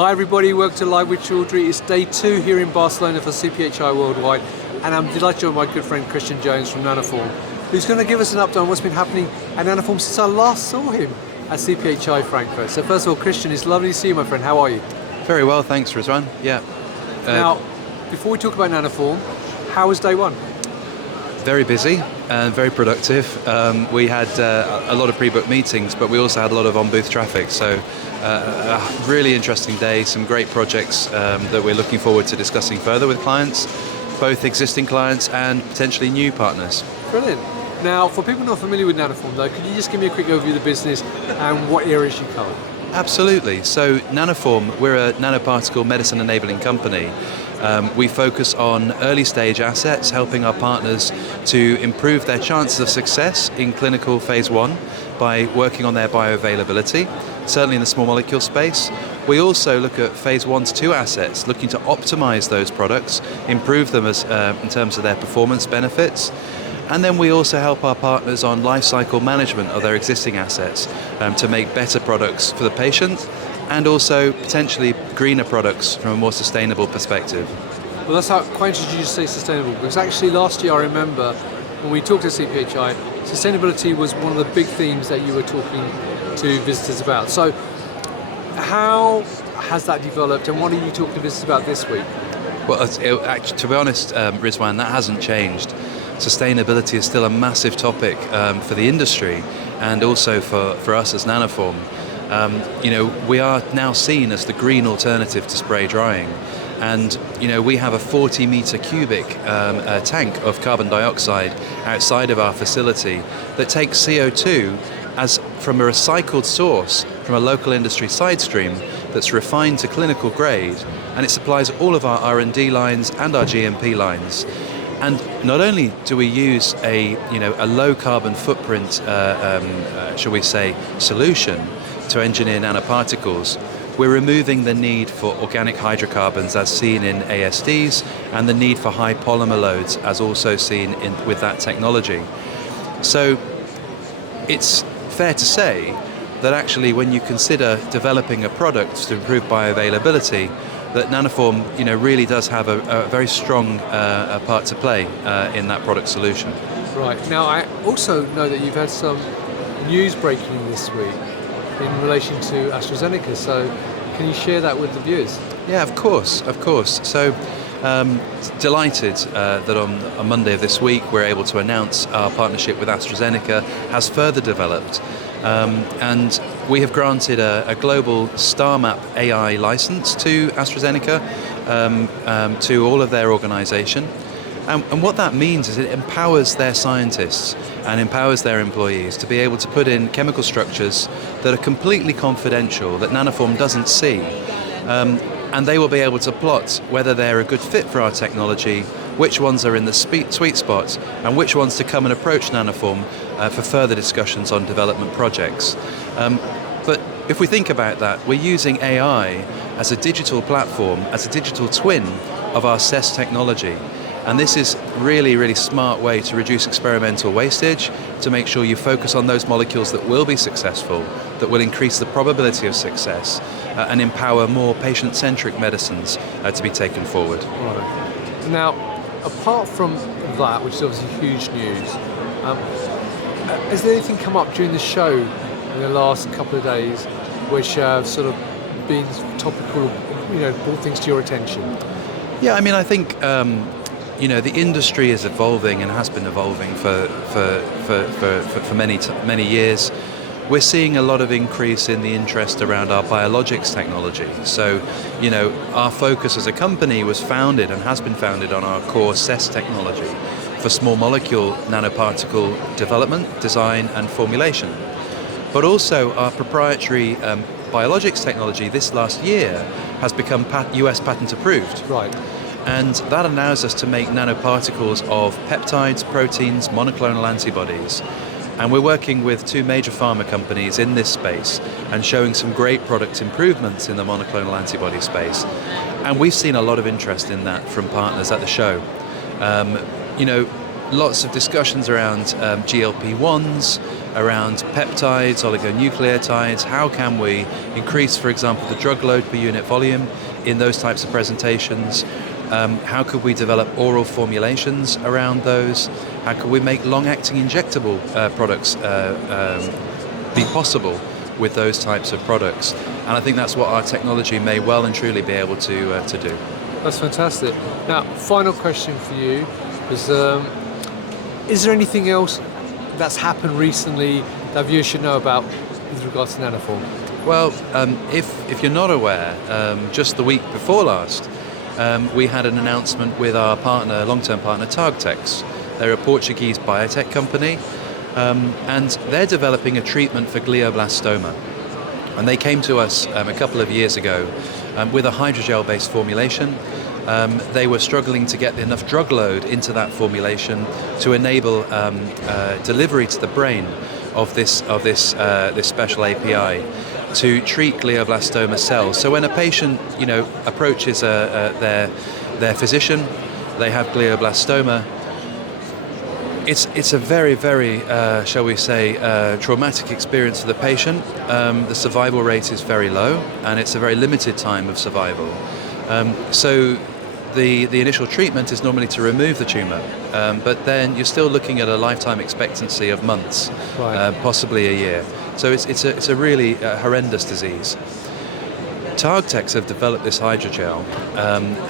Hi everybody, welcome to Live with Chaudhry. It's day 2 here in Barcelona for CPHI Worldwide, and I'm delighted to join my good friend Christian Jones from Nanoform, who's going to give us an update on what's been happening at Nanoform since I last saw him at CPHI Frankfurt. So first of all, Christian, it's lovely to see you, my friend. How are you? Very well, thanks, Rizwan. Yeah. Now, before we talk about Nanoform, how was day 1? Very busy and very productive. We had a lot of pre-booked meetings, but we also had a lot of on-booth traffic. So a really interesting day, some great projects that we're looking forward to discussing further with clients, both existing clients and potentially new partners. Brilliant. Now, for people not familiar with Nanoform though, could you just give me a quick overview of the business and what areas you cover? Absolutely. So Nanoform, we're a nanoparticle medicine enabling company. We focus on early stage assets, helping our partners to improve their chances of success in clinical phase 1 by working on their bioavailability, certainly in the small molecule space. We also look at phase 1 to 2 assets, looking to optimize those products, improve them in terms of their performance benefits. And then we also help our partners on life cycle management of their existing assets to make better products for the patient and also potentially greener products from a more sustainable perspective. Well, that's quite interesting you to say sustainable, because actually last year I remember when we talked to CPHI, sustainability was one of the big themes that you were talking to visitors about. So how has that developed and what are you talking to visitors about this week? Well, actually, to be honest, Rizwan, that hasn't changed. Sustainability is still a massive topic for the industry and also for us as Nanoform. We are now seen as the green alternative to spray drying. And, we have a 40 meter cubic tank of carbon dioxide outside of our facility that takes CO2 from a recycled source from a local industry side stream that's refined to clinical grade, and it supplies all of our R&D lines and our GMP lines. And not only do we use a low carbon footprint, shall we say, solution to engineer nanoparticles, we're removing the need for organic hydrocarbons as seen in ASDs and the need for high polymer loads as also seen with that technology. So it's fair to say that actually when you consider developing a product to improve bioavailability, that Nanoform really does have a very strong part to play in that product solution. Right. Now I also know that you've had some news breaking this week in relation to AstraZeneca, so can you share that with the viewers? Yeah, of course. So delighted that on Monday of this week we're able to announce our partnership with AstraZeneca has further developed, and we have granted a global StarMap AI license to AstraZeneca, to all of their organization. And what that means is it empowers their scientists and empowers their employees to be able to put in chemical structures that are completely confidential, that Nanoform doesn't see. And they will be able to plot whether they're a good fit for our technology, which ones are in the sweet spot, and which ones to come and approach Nanoform for further discussions on development projects. But if we think about that, we're using AI as a digital platform, as a digital twin of our CESS technology. And this is really, really smart way to reduce experimental wastage, to make sure you focus on those molecules that will be successful, that will increase the probability of success, and empower more patient-centric medicines to be taken forward. Right. Now, apart from that, which is obviously huge news, has there anything come up during the show in the last couple of days which have sort of been topical, brought things to your attention? Yeah, I think the industry is evolving and has been evolving for many years. We're seeing a lot of increase in the interest around our biologics technology. So, our focus as a company was founded and has been founded on our core CESS technology for small molecule nanoparticle development, design and formulation. But also our proprietary biologics technology this last year has become US patent approved. Right. And that allows us to make nanoparticles of peptides, proteins, monoclonal antibodies. And we're working with 2 major pharma companies in this space and showing some great product improvements in the monoclonal antibody space. And we've seen a lot of interest in that from partners at the show. Lots of discussions around GLP-1s, around peptides, oligonucleotides. How can we increase, for example, the drug load per unit volume in those types of presentations? How could we develop oral formulations around those? How could we make long-acting injectable products be possible with those types of products? And I think that's what our technology may well and truly be able to do. That's fantastic. Now, final question for you is there anything else that's happened recently that viewers should know about with regards to Nanoform? Well, if you're not aware, just the week before last, we had an announcement with our partner, long-term partner, TargTex. They're a Portuguese biotech company, and they're developing a treatment for glioblastoma. And they came to us a couple of years ago with a hydrogel-based formulation. They were struggling to get enough drug load into that formulation to enable delivery to the brain of this special API to treat glioblastoma cells. So when a patient, approaches their physician, they have glioblastoma. It's a very, very, shall we say, traumatic experience for the patient. The survival rate is very low, and it's a very limited time of survival. So the initial treatment is normally to remove the tumour, but then you're still looking at a lifetime expectancy of months, Right. possibly a year. So it's a really horrendous disease. TargTex have developed this hydrogel,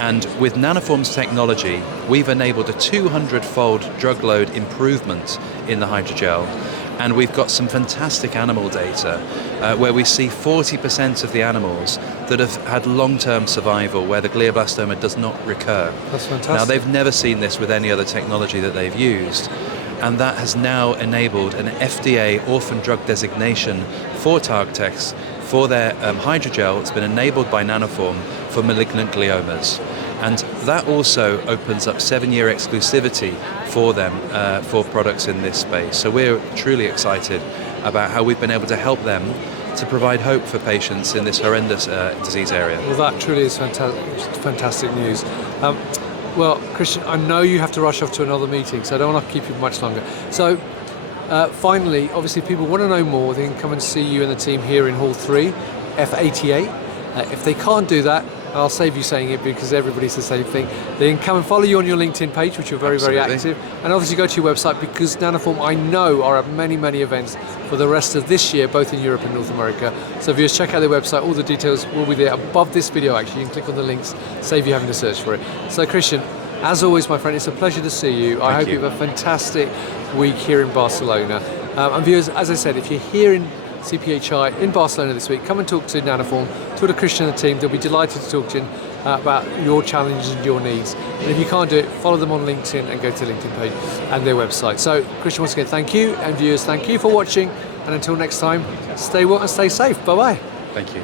and with Nanoform's technology, we've enabled a 200-fold drug load improvement in the hydrogel. And we've got some fantastic animal data where we see 40% of the animals that have had long-term survival where the glioblastoma does not recur. That's fantastic. Now, they've never seen this with any other technology that they've used. And that has now enabled an FDA orphan drug designation for TargTex for their hydrogel that's been enabled by Nanoform for malignant gliomas. And that also opens up 7-year exclusivity for them for products in this space. So we're truly excited about how we've been able to help them to provide hope for patients in this horrendous disease area. Well, that truly is fantastic news. Well, Christian, I know you have to rush off to another meeting, so I don't want to keep you much longer. So finally, obviously, if people want to know more, they can come and see you and the team here in Hall 3, F88. If they can't do that, I'll save you saying it because everybody says the same thing. They can come and follow you on your LinkedIn page, which you're very, Absolutely. very active. And obviously go to your website because Nanoform, I know, are at many, many events for the rest of this year, both in Europe and North America. So viewers, check out their website. All the details will be there above this video, actually. You can click on the links, save you having to search for it. So Christian, as always, my friend, it's a pleasure to see you. I hope you have a fantastic week here in Barcelona. And viewers, as I said, if you're here in CPHI in Barcelona this week, come and talk to Nanoform, talk to Christian and the team. They'll be delighted to talk to you about your challenges and your needs. And if you can't do it, follow them on LinkedIn and go to the LinkedIn page and their website. So Christian, once again, thank you, and viewers, thank you for watching. And until next time, stay well and stay safe. Bye-bye. Thank you.